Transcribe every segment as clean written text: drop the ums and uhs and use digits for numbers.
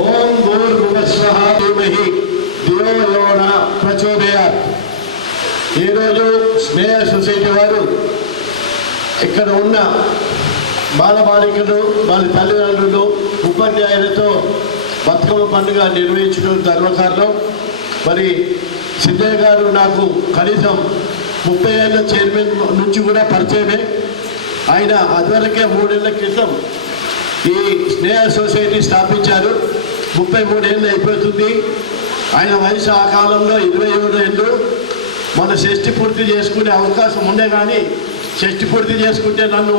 ఓం భూర్భువస్వః ధీమహి ధియో యో నః ప్రచోదయాత్. ఈరోజు స్నేహ సొసైటీ వారు ఇక్కడ ఉన్న బాలబాలికలు వాళ్ళ తల్లిదండ్రులు ఉపాధ్యాయులతో బతుకమ్మ పండుగ నిర్వహించడం గర్వకారణం. మరి సిద్ధయ్య గారు నాకు కనీసం 30 ఏళ్ళ చైర్మన్ నుంచి కూడా పరిచయమే. ఆయన అదివరకే 3 ఏళ్ల క్రితం ఈ స్నేహ సొసైటీ స్థాపించారు. 33 ఏళ్ళు అయిపోతుంది. ఆయన వయసు ఆ కాలంలో 27 ఏళ్ళు. మన షష్ఠి పూర్తి చేసుకునే అవకాశం ఉండే కానీ షష్ఠి పూర్తి చేసుకుంటే నన్ను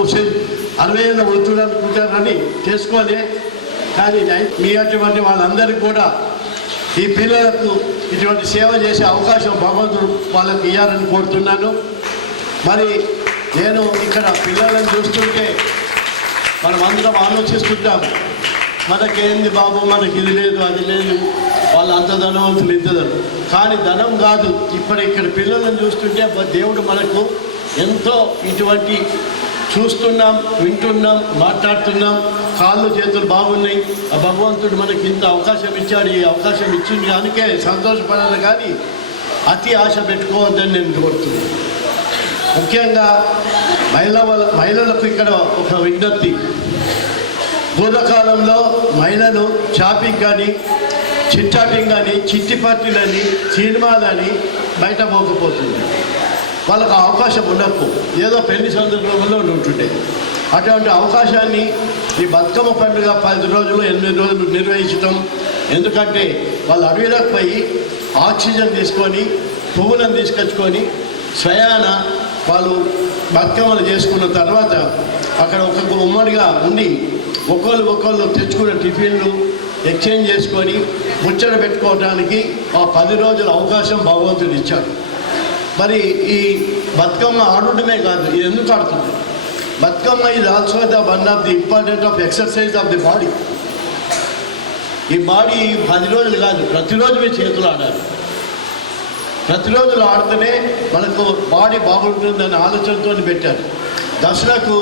60 ఏళ్ళు వృత్తులనుకుంటారని చేసుకోలే. కానీ మీ అటువంటి వాళ్ళందరికీ కూడా ఈ పిల్లలకు ఇటువంటి సేవ చేసే అవకాశం భగవంతుడు వాళ్ళకి ఇవ్వాలని కోరుతున్నాను. మరి నేను ఇక్కడ పిల్లలను చూస్తుంటే మనం అందరం ఆలోచిస్తుంటాం, మనకేంది బాబు, మనకి ఇది లేదు అది లేదు, వాళ్ళు అంత ధనవంతులు ఇంత ధనం. కానీ ధనం కాదు. ఇక్కడ పిల్లలను చూస్తుంటే దేవుడు మనకు ఎంతో ఇటువంటి చూస్తున్నాం, వింటున్నాం, మాట్లాడుతున్నాం, కాళ్ళు చేతులు బాగున్నాయి. ఆ భగవంతుడు మనకి ఇంత అవకాశం ఇచ్చాడు. ఈ అవకాశం ఇచ్చింది దానికే సంతోషపడాలి కానీ అతి ఆశ పెట్టుకోవద్దని నేను కోరుతున్నాను. ముఖ్యంగా మహిళలకు ఇక్కడ ఒక విజ్ఞప్తి. పూర్వకాలంలో మహిళలు షాపింగ్ కానీ చిట్టాపింగ్ కానీ చిట్టి పార్టీలని సినిమాలని బయట పోకపోతుంది. వాళ్ళకు అవకాశం ఉండకు, ఏదో పెళ్లి సందర్భంలో ఉంటుండే. అటువంటి అవకాశాన్ని ఈ బతుకమ్మ పండుగ 10 రోజులు 8 రోజులు నిర్వహించడం. ఎందుకంటే వాళ్ళు అడవిలోకి పోయి ఆక్సిజన్ తీసుకొని పువ్వులను తీసుకొచ్చుకొని స్వయాన వాళ్ళు బతుకమ్మలు చేసుకున్న తర్వాత అక్కడ ఒక ఉమ్మడిగా ఉండి ఒకళ్ళు తెచ్చుకున్న టిఫిన్లు ఎక్స్చేంజ్ చేసుకొని ముచ్చట పెట్టుకోవడానికి ఆ 10 రోజుల అవకాశం భగవంతుడు ఇచ్చాడు. మరి ఈ బతుకమ్మ ఆడటమే కాదు, ఇది ఎందుకు ఆడుతుంది? బతుకమ్మ ఇది also the one of the important of exercise of the body. ఈ బాడీ 10 రోజులు కాదు, ప్రతిరోజు మీ చేతులు ఆడాలి. ప్రతిరోజులు ఆడితేనే మనకు బాడీ బాగుంటుందనే ఆలోచనతో పెట్టారు. దసరాకు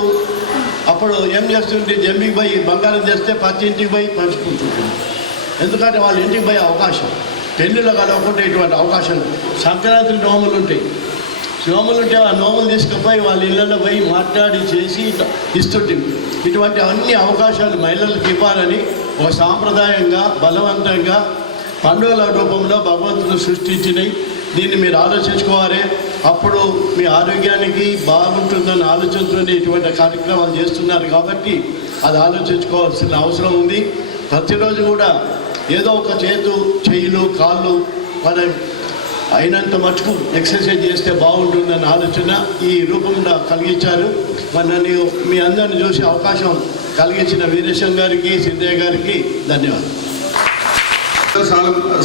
అప్పుడు ఏం చేస్తుంటే జంబికి పోయి బంగారం చేస్తే ప్రతి ఇంటికి పోయి పంచుకుంటుంటుంది. ఎందుకంటే వాళ్ళ ఇంటికి పోయే అవకాశం, పెళ్ళిలో కలవకుండా ఇటువంటి అవకాశం. సంక్రాంతి నోములు ఉంటాయి, నోములు ఉంటే ఆ నోములు తీసుకుపోయి వాళ్ళ ఇళ్ళలో పోయి మాట్లాడి చేసి ఇస్తుంటుంది. ఇటువంటి అన్ని అవకాశాలు మహిళలకు ఇవ్వాలని ఒక సాంప్రదాయంగా బలవంతంగా పండుగల రూపంలో భగవంతుడు సృష్టించినవి. దీన్ని మీరు ఆలోచించుకోవాలి. అప్పుడు మీ ఆరోగ్యానికి బాగుంటుందని ఆలోచనతో ఇటువంటి కార్యక్రమాలు చేస్తున్నారు కాబట్టి అది ఆలోచించుకోవాల్సిన అవసరం ఉంది. ప్రతిరోజు కూడా ఏదో ఒక చెయ్యిలు కాళ్ళు మన అయినంత మటుకు ఎక్సర్సైజ్ చేస్తే బాగుంటుందన్న ఆలోచన ఈ రూపంలో కలిగించారు. మరి నన్ను మీ అందరిని చూసే అవకాశం కలిగించిన వీరేశం గారికి, సిద్ధయ్య గారికి ధన్యవాదాలు.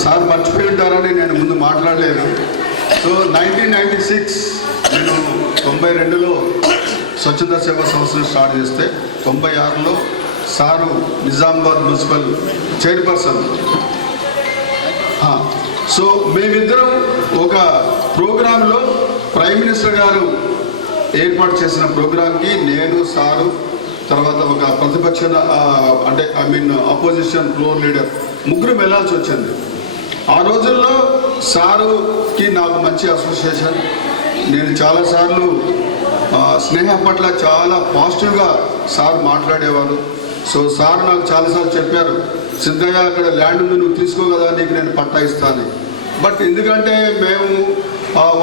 సార్ మర్చిపోయి ఉంటారని నేను ముందు మాట్లాడలేదు. సో 1996 నేను 92లో స్వచ్ఛంద సేవా సంస్థను స్టార్ట్ చేస్తే 96లో sir Nizamabad municipal chairperson. So మేమిద్దరం ఒక ప్రోగ్రాంలో ప్రైమ్ మినిస్టర్ గారు ఏర్పాటు చేసిన ప్రోగ్రాంకి నేను, సారు, తర్వాత ఒక ప్రతిపక్ష అంటే అపోజిషన్ ఫ్లోర్ లీడర్ ముగ్గురు వెళ్ళాల్సి వచ్చింది. ఆ రోజుల్లో సారుకి నాకు మంచి అసోసియేషన్. నేను చాలాసార్లు స్నేహ పట్ల చాలా పాజిటివ్గా సార్ మాట్లాడేవారు. సో సార్ నాకు చాలాసార్లు చెప్పారు, సిద్ధయ్య అక్కడ ల్యాండ్ ఉంది, నువ్వు తీసుకోగలదా, నీకు నేను పట్టా ఇస్తాను. బట్ ఎందుకంటే మేము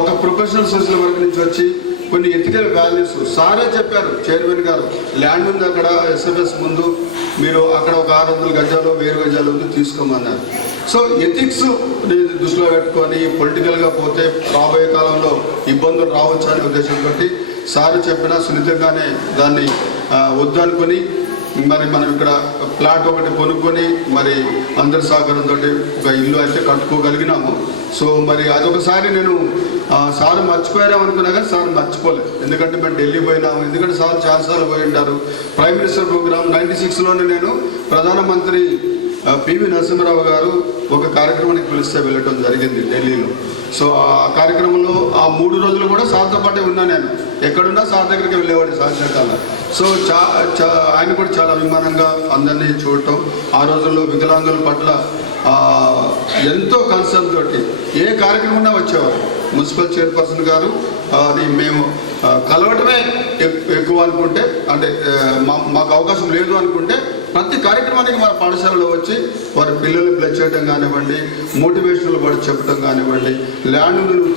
ఒక ప్రొఫెషనల్ సోషల్ వర్క్ నుంచి వచ్చి కొన్ని ఎథికల్ వాల్యూస్ సారే చెప్పారు, చైర్మన్ గారు, ల్యాండ్ ఉంది అక్కడ ఎస్ఎఫ్ఎస్ ముందు, మీరు అక్కడ ఒక 600 గజాలు 1000 గజాలు ఉంది తీసుకోమన్నారు. సో ఎథిక్స్ దృష్టిలో పెట్టుకొని పొలిటికల్గా పోతే రాబోయే కాలంలో ఇబ్బందులు రావచ్చు అనే ఉద్దేశంతో సారు చెప్పినా సున్నితంగానే దాన్ని వద్దనుకొని మరి మనం ఇక్కడ ప్లాట్ ఒకటి కొనుక్కొని మరి అందరి సహకారంతో ఒక ఇల్లు అయితే కట్టుకోగలిగినాము. సో మరి అదొకసారి నేను సార్ మర్చిపోయామనుకున్నా కానీ సార్ మర్చిపోలేదు. ఎందుకంటే మేము ఢిల్లీ పోయినాము, ఎందుకంటే సార్ చాలాసార్లు పోయి ఉంటారు. ప్రైమ్ మినిస్టర్ ప్రోగ్రామ్ 96లోనే నేను ప్రధానమంత్రి పివి నరసింహారావు గారు ఒక కార్యక్రమానికి పిలిస్తే వెళ్ళటం జరిగింది ఢిల్లీలో. సో ఆ కార్యక్రమంలో ఆ 3 రోజులు కూడా సార్తో పాటే ఉన్నా నేను. ఎక్కడున్నా సార్ దగ్గరికి వెళ్ళేవాడిని సాధ్యతల్లా. సో ఆయన కూడా చాలా అభిమానంగా అందరినీ చూడటం, ఆ రోజుల్లో వికలాంగుల పట్ల ఎంతో కన్సర్న్ తోటి ఏ కార్యక్రమం ఉన్నా వచ్చేవారు. మున్సిపల్ చైర్పర్సన్ గారు అది మేము కలవటమే ఎక్కువ అనుకుంటే, అంటే మాకు అవకాశం లేదు అనుకుంటే ప్రతి కార్యక్రమానికి మన పాఠశాలలో వచ్చి వారి పిల్లలు బ్లెస్ చేయడం కానివ్వండి, మోటివేషనల్ వర్డ్స్ చెప్పడం కానివ్వండి, ల్యాండ్ నువ్వు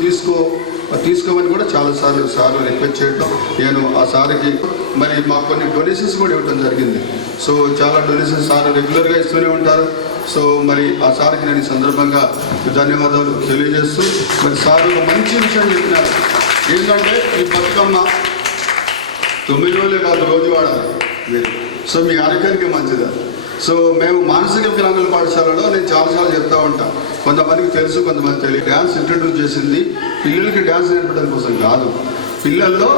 తీసుకోమని కూడా చాలాసార్లు సార్ రిక్వెస్ట్ చేయడం. నేను ఆ సార్కి మరి మాకు కొన్ని డొనేషన్స్ కూడా ఇవ్వడం జరిగింది. సో చాలా డొనేషన్స్ సార్ రెగ్యులర్గా ఇస్తూనే ఉంటారు. సో మరి ఆ సార్కి నేను ఈ సందర్భంగా ధన్యవాదాలు తెలియజేస్తూ, మరి సార్ ఒక మంచి విషయం చెప్పినారు. ఏంటంటే ఈ బతుకమ్మ 9 రోజులే కాదు, రోజు వాడాలి మీరు. సో మీ ఆరోగ్యానికి మంచిదా. సో మేము మానసిక వికలాంగుల పాఠశాలలో నేను చాలాసార్లు చెప్తా ఉంటాను, కొంతమందికి తెలుసు కొంతమంది తెలియదు. డ్యాన్స్ ఇంట్రడ్యూస్ చేసింది పిల్లలకి డ్యాన్స్ నేర్పడం కోసం కాదు, పిల్లల్లో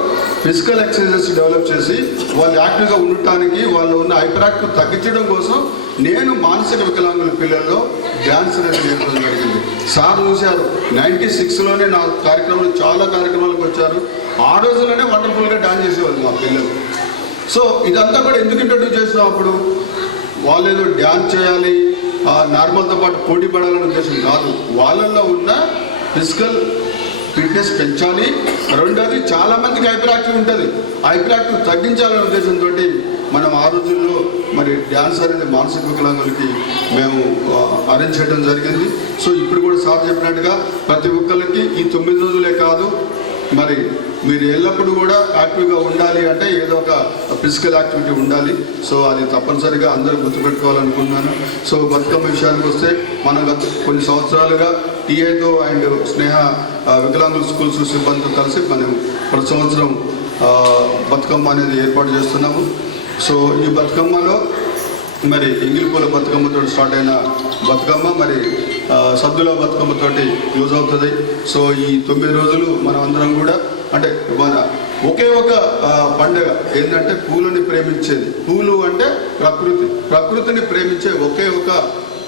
ఫిజికల్ ఎక్సర్సైజెస్ డెవలప్ చేసి వాళ్ళు యాక్టివ్గా ఉండటానికి, వాళ్ళు ఉన్న హైపర్ యాక్టివ్ తగ్గించడం కోసం నేను మానసిక వికలాంగుల పిల్లల్లో డ్యాన్స్ అనేది నేర్పడం జరిగింది. సార్ చూశారు 96లోనే నా కార్యక్రమాలు చాలా కార్యక్రమాలకు వచ్చారు. ఆ రోజుల్లోనే వండర్ఫుల్గా డ్యాన్స్ చేసేవాళ్ళు మా పిల్లలు. సో ఇదంతా కూడా ఎందుకు ఇంట్రడ్యూస్ చేసినాం, అప్పుడు వాళ్ళు ఏదో డ్యాన్స్ చేయాలి నార్మల్తో పాటు పోటీ పడాలనే ఉద్దేశం కాదు, వాళ్ళల్లో ఉన్న ఫిజికల్ ఫిట్నెస్ పెంచాలి. రెండోది చాలామందికి హైపర్ యాక్టివ్ ఉంటుంది, హైపర్ యాక్టివ్ తగ్గించాలనే ఉద్దేశంతో మనం ఆ రోజుల్లో మరి డ్యాన్స్ అనేది మానసిక వికలాంగులకి మేము అరేంజ్ చేయడం జరిగింది. సో ఇప్పుడు కూడా సార్ చెప్పినట్టుగా ప్రతి ఒక్కరికి ఈ 9 రోజులే కాదు, మరి మీరు ఎల్లప్పుడూ కూడా యాక్టివ్గా ఉండాలి అంటే ఏదో ఒక ఫిజికల్ యాక్టివిటీ ఉండాలి. సో అది తప్పనిసరిగా అందరూ గుర్తుపెట్టుకోవాలనుకున్నాను. సో బతుకమ్మ విషయానికి వస్తే మనం గత కొన్ని సంవత్సరాలుగా టీఐతో అండ్ స్నేహ వికలాంగుల స్కూల్స్ సిబ్బందితో కలిసి మనం ప్రతి సంవత్సరం బతుకమ్మ అనేది ఏర్పాటు చేస్తున్నాము. సో ఈ బతుకమ్మలో మరి ఎంగిలిపూల బతుకమ్మతో స్టార్ట్ అయిన బతుకమ్మ మరి సద్దుల బతుకమ్మతోటి క్లోజ్ అవుతుంది. సో ఈ 9 రోజులు మనం అందరం కూడా అంటే మన ఒకే ఒక పండుగ ఏంటంటే పూలని ప్రేమించేది. పూలు అంటే ప్రకృతిని ప్రేమించే ఒకే ఒక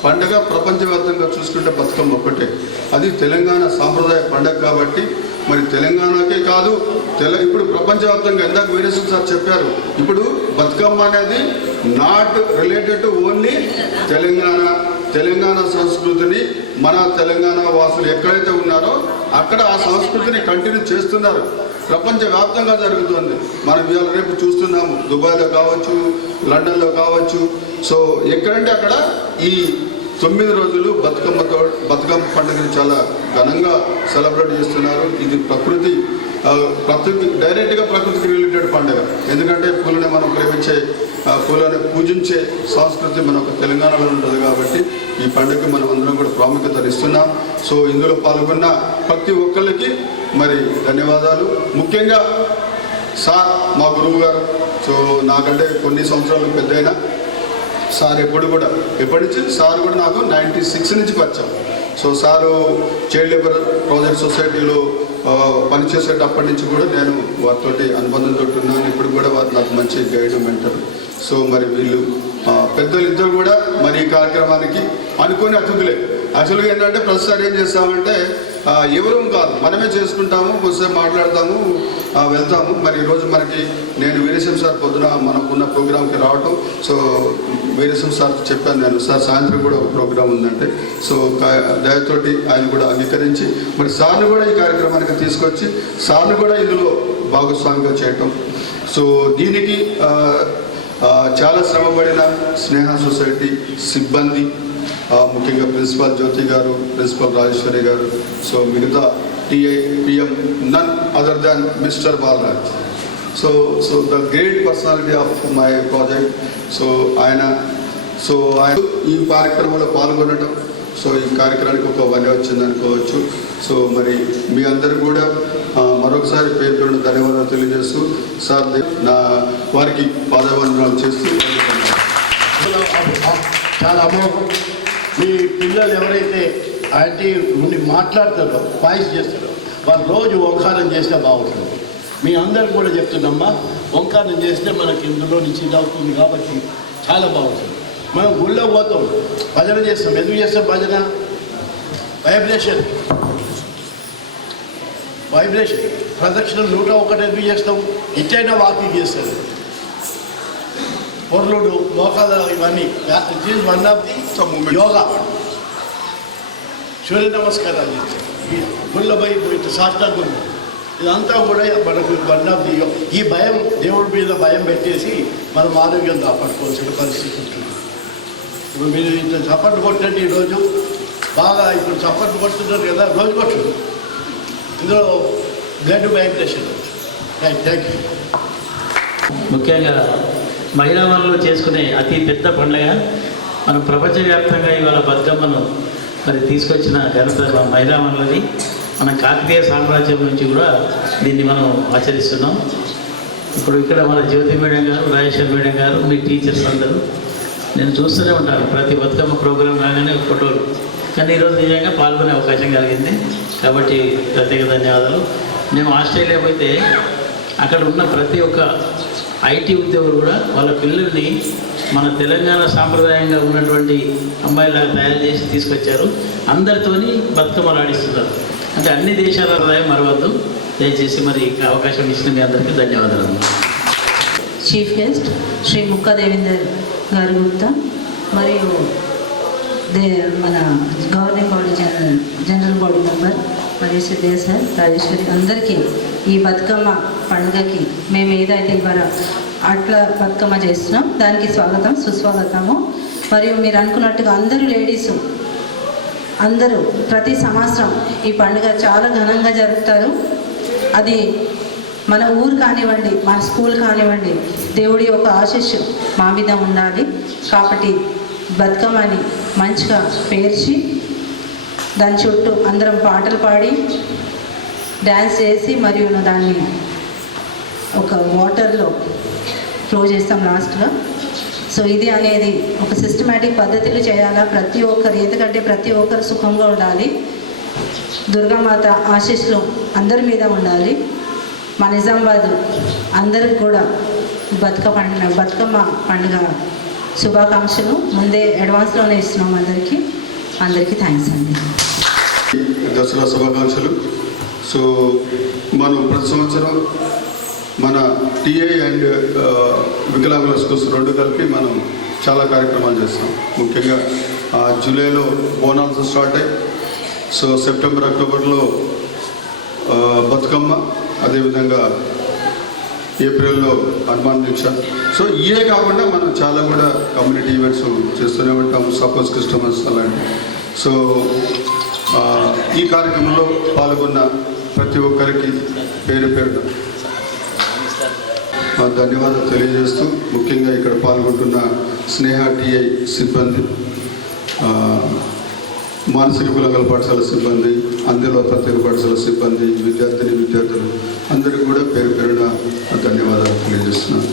పండుగ ప్రపంచవ్యాప్తంగా చూసుకుంటే బతుకమ్మ ఒక్కటే. అది తెలంగాణ సాంప్రదాయ పండుగ కాబట్టి మరి తెలంగాణకే కాదు ఇప్పుడు ప్రపంచవ్యాప్తంగా ఇందాక వీరేశ్వర సార్ చెప్పారు, ఇప్పుడు బతుకమ్మ అనేది not related to only Telangana సంస్కృతిని మన తెలంగాణ వాసులు ఎక్కడైతే ఉన్నారో అక్కడ ఆ సంస్కృతిని కంటిన్యూ చేస్తున్నారు. ప్రపంచవ్యాప్తంగా జరుగుతుంది. మనం ఇవాళ రేపు చూస్తున్నాము, దుబాయ్లో కావచ్చు, లండన్లో కావచ్చు. సో ఎక్కడంటే అక్కడ ఈ 9 రోజులు బతుకమ్మ పండుగని చాలా ఘనంగా సెలబ్రేట్ చేస్తున్నారు. ఇది ప్రకృతి డైరెక్ట్గా ప్రకృతికి రిలేటెడ్ పండుగ. ఎందుకంటే పూలని మనం ప్రేమించే, పూలని పూజించే సంస్కృతి మన ఒక తెలంగాణలో ఉంటుంది కాబట్టి ఈ పండుగకి మనం అందరం కూడా ప్రాముఖ్యత ఇస్తున్నాం. సో ఇందులో పాల్గొన్న ప్రతి ఒక్కరికి మరి ధన్యవాదాలు. ముఖ్యంగా సార్ మా గురువు గారు, సో నాకంటే కొన్ని సంవత్సరాలు పెద్దయినా సార్ ఎప్పటి నుంచి సార్ కూడా నాకు 96 నుంచి పరిచయం. So sir child labour project సొసైటీలో పనిచేసేటప్పటి నుంచి కూడా నేను వారితోటి అనుబంధంతో ఉన్నాను. ఇప్పుడు కూడా వారు నాకు మంచి గైడ్ మెంటర్. సో మరి వీళ్ళు పెద్దలు ఇద్దరు కూడా మరి ఈ కార్యక్రమానికి అనుకుని అతిథులే. యాక్చువల్గా ఏంటంటే ప్రస్తుతం ఏం చేస్తామంటే ఎవరూ కాదు, మనమే చేసుకుంటాము, కొంచెం మాట్లాడతాము, వెళ్తాము. మరి ఈరోజు మనకి నేను వీరేశం సార్ పొద్దున మనకున్న ప్రోగ్రామ్కి రావటం, సో వీరేశం సార్ చెప్పాను నేను, సార్ సాయంత్రం కూడా ఒక ప్రోగ్రాం ఉందంటే, సో దయతోటి ఆయన కూడా అంగీకరించి మరి సార్ని కూడా ఈ కార్యక్రమానికి తీసుకొచ్చి సార్ని కూడా ఇందులో భాగస్వామిగా చేయటం. సో దీనికి చాలా శ్రమపడిన స్నేహ సొసైటీ సిబ్బంది, ముఖ్యంగా ప్రిన్సిపాల్ జ్యోతి గారు, ప్రిన్సిపాల్ రాజేశ్వరి గారు, సో మిగతా TI PM none other than Mister Balraj. So the great personality of my project. So ఆయన ఈ కార్యక్రమంలో పాల్గొనడం, సో ఈ కార్యక్రమానికి ఒక వన్య వచ్చింది అనుకోవచ్చు. సో మరి మీ అందరూ కూడా మరొకసారి పేరు ధన్యవాదాలు తెలియజేస్తూ సార్ నా వారికి పాదవందనాలు చేస్తూ చాలా అమోఘం. మీ పిల్లలు ఎవరైతే ఆంటీ ఉండి మాట్లాడతారో, వాయిస్ చేస్తారో, వాళ్ళు రోజు ఓంకారం చేస్తే బాగుంటుంది. మీ అందరికి కూడా చెప్తున్నామ్మా, ఓంకారం చేస్తే మనకి ఇందులో నుంచి ఇది అవుతుంది కాబట్టి చాలా బాగుంటుంది. మనం గుళ్ళో పోతాం, భజన చేస్తాం. ఎందుకు చేస్తాం భజన? వైబ్రేషన్. వైబ్రేషన్ ప్రదక్షిణ 101 ఎందుకు చేస్తాం? ఇట్టైనా వాకింగ్ చేస్తారు. పొర్లుడు మోకాల ఇవన్నీ it is one of the yoga. సూర్య నమస్కారాలు చేస్తారు. గుళ్ళపై సాష్టాంగం ఇదంతా కూడా మనకు వన్ ఆఫ్ ది ఈ భయం, దేవుడి మీద భయం పెట్టేసి మనం ఆరోగ్యం కాపాడుకోవాల్సిన పరిస్థితి ఉంటుంది. ఇప్పుడు మీరు ఇట్లా చప్పట్లు కొట్టండి ఈరోజు బాగా, ఇప్పుడు చప్పట్లు కొట్టుతున్నారు కదా, రోజు కొట్టండి. ఇందులో బ్లడ్ వైబ్రేషన్. Thank you. ముఖ్యంగా మహిళా వనరులు చేసుకునే అతి పెద్ద పండుగ మనం ప్రపంచవ్యాప్తంగా ఇవాళ బతుకమ్మను మరి తీసుకొచ్చిన ఘనత మహిళా వనరులది. మన కాకతీయ సామ్రాజ్యం నుంచి కూడా దీన్ని మనం ఆచరిస్తున్నాం. ఇప్పుడు ఇక్కడ మన జ్యోతి మేడం గారు, రాజేశ్వర్ మేడం గారు, మీ టీచర్స్ అందరూ నేను చూస్తూనే ఉంటాను. ప్రతి బతుకమ్మ ప్రోగ్రాం రాగానే ఫోటోలు. కానీ ఈరోజు నిజంగా పాల్గొనే అవకాశం కలిగింది కాబట్టి ప్రత్యేక ధన్యవాదాలు. మేము ఆస్ట్రేలియా పోతే అక్కడ ఉన్న ప్రతి ఒక్క ఐటీ ఉద్యోగులు కూడా వాళ్ళ పిల్లల్ని మన తెలంగాణ సాంప్రదాయంగా ఉన్నటువంటి అమ్మాయిలాగా తయారు చేసి తీసుకొచ్చారు. అందరితోని బతుకమ్మలు ఆడిస్తున్నారు. అంటే అన్ని దేశాల ఆదాయం మరవద్దు. దయచేసి మరి అవకాశం ఇచ్చిన మీ అందరికీ ధన్యవాదాలు. చీఫ్ గెస్ట్ శ్రీ ముక్కా దేవేందర్ గారు గుప్తా మరియు మన governing body general body member మరియు సిద్ధయ్య సార్, రాజేశ్వరి అందరికీ ఈ బతుకమ్మ పండుగకి మేము ఏదైతే ఇవాళ అట్ల బతుకమ్మ చేస్తున్నాం దానికి స్వాగతం, సుస్వాగతము. మరియు మీరు అనుకున్నట్టుగా అందరూ లేడీసు అందరూ ప్రతి సంవత్సరం ఈ పండుగ చాలా ఘనంగా జరుపుతారు. అది మన ఊరు కానివ్వండి, మన స్కూల్ కానివ్వండి, దేవుడి యొక్క ఆశీస్సు మా మీద ఉండాలి. కాబట్టి బతుకమ్మని మంచిగా పేర్చి దాని చుట్టూ అందరం పాటలు పాడి డ్యాన్స్ చేసి మరియు దాన్ని ఒక వాటర్లో ఫ్లో చేస్తాం లాస్ట్గా. సో ఇది అనేది ఒక సిస్టమేటిక్ పద్ధతిలో చేయాలా ప్రతి ఒక్కరు, ఎందుకంటే ప్రతి ఒక్కరు సుఖంగా ఉండాలి. దుర్గామాత ఆశీస్సులు అందరి మీద ఉండాలి. మా నిజామాబాద్ అందరికి కూడా బతుకమ్మ పండుగ శుభాకాంక్షలు ముందే అడ్వాన్స్లోనే ఇస్తున్నాం. అందరికీ థ్యాంక్స్ అండి. దసరా శుభాకాంక్షలు. సో మనం ప్రతి సంవత్సరం మన టీఐ అండ్ వికలాంగుల స్కూల్స్ రెండు కలిపి మనం చాలా కార్యక్రమాలు చేస్తాం. ముఖ్యంగా జూలైలో బోనాల్స్ స్టార్ట్ అయ్యి, సో సెప్టెంబర్ అక్టోబర్లో బతుకమ్మ, అదేవిధంగా ఏప్రిల్లో హనుమాన్ దీక్ష. సో ఇవే కాకుండా మనం చాలా కూడా కమ్యూనిటీ ఈవెంట్స్ చేస్తూనే ఉంటాం, సపోజ్ క్రిస్టమస్ అలాంటి. సో ఈ కార్యక్రమంలో పాల్గొన్న ప్రతి ఒక్కరికి పేరు పేరున ధన్యవాదాలు తెలియజేస్తూ, ముఖ్యంగా ఇక్కడ పాల్గొంటున్న స్నేహ టీఐ సిబ్బంది, మానసిక వికలాంగుల పాఠశాల సిబ్బంది, అందులో ప్రత్యేక పాఠశాల సిబ్బంది, విద్యార్థులు అందరికీ కూడా పేరు పేరున ధన్యవాదాలు తెలియజేస్తున్నాను.